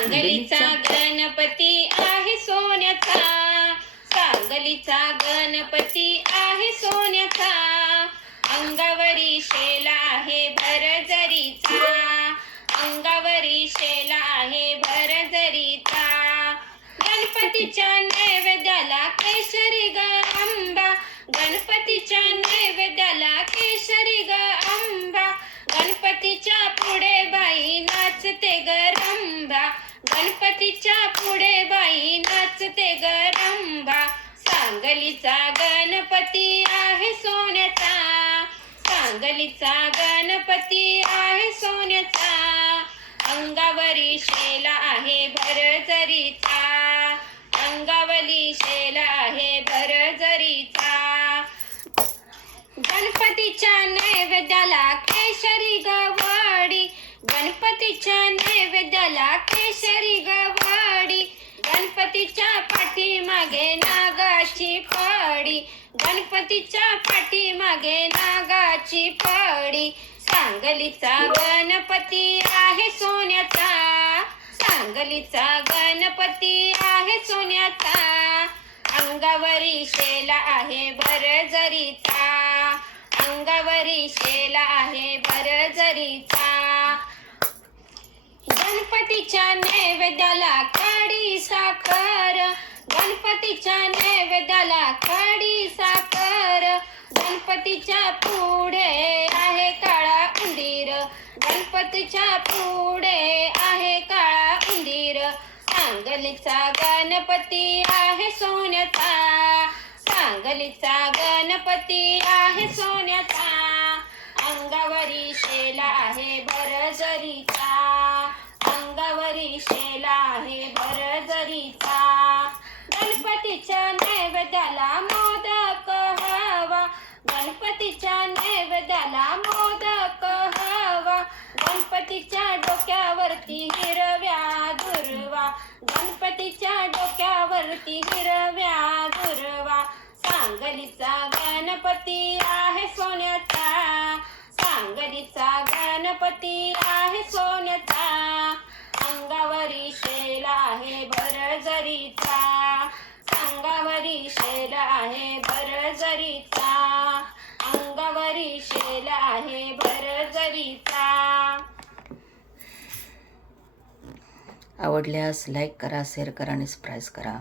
सांगलीचा गणपती आहे सोन्याचा. सांगलीचा गणपती आहे सोन्याचा. अंगावरी शेला आहे भरजरीचा. अंगावरी शेला आहे भरजरीचा. गणपतीच्या नैवेद्याला केशरी ग आंबा गणपतीच्या नैवेद्याला केशरी ग आंबा गणपतीच्या पुढे बाई नाचते ग रंभा गणपतीच्या पुढे बाई नाचते ग सांगलीचा गणपती आहे सोन्याचा. सांगलीचा गणपती आहे सोन्याचा. अंगावरी शेला आहे भरजरीचा अंगावली शेला आहे भरजरीचा गणपतीच्या नैवेद्याला केशरी गणपतीच्या नैवेद्याला केशरी गवाडी. गणपतीच्या पाठीमागे नागाची फडी गणपतीच्या पाठीमागे नागाची फडी सांगलीचा गणपती आहे सोन्याचा. सांगलीचा गणपती आहे सोन्याचा. अंगावरी शेला आहे बरजरीचा अंगावरी शेला आहे बरजरीचा गणपतीच्या नैवेद्याला कडी साखर. गणपतीच्या नैवेद्याला कडी साखर. गणपतीच्या पुढे आहे काळा उंदीर. गणपतीच्या पुढे आहे काळा उंदीर. सांगलीचा गणपती आहे सोन्याचा. सांगलीचा गणपती आहे सोन्याचा. अंगावरी शेला आहे भरजरीचा अंगावरी शेला आहे भरजरीचा गणपतीच्या नैवेद्याला मोदक हवा गणपतीच्या नैवेद्याला मोदक हवा गणपतीच्या डोक्यावरती हिरव्या दुर्वा गणपतीच्या डोक्यावरती हिरव्या गुरवा. सांगलीचा गणपती आहे सोन्याचा. सांगलीचा गणपती आहे सोन्याचा. अंगावरी शेला आहे बरजरीचा अंगावरी शेला आहे बरजरीचा अंगावरी शेला आहे बरजरीचा आवडल्यास लाईक करा शेअर करा आणि सबस्क्राईब करा.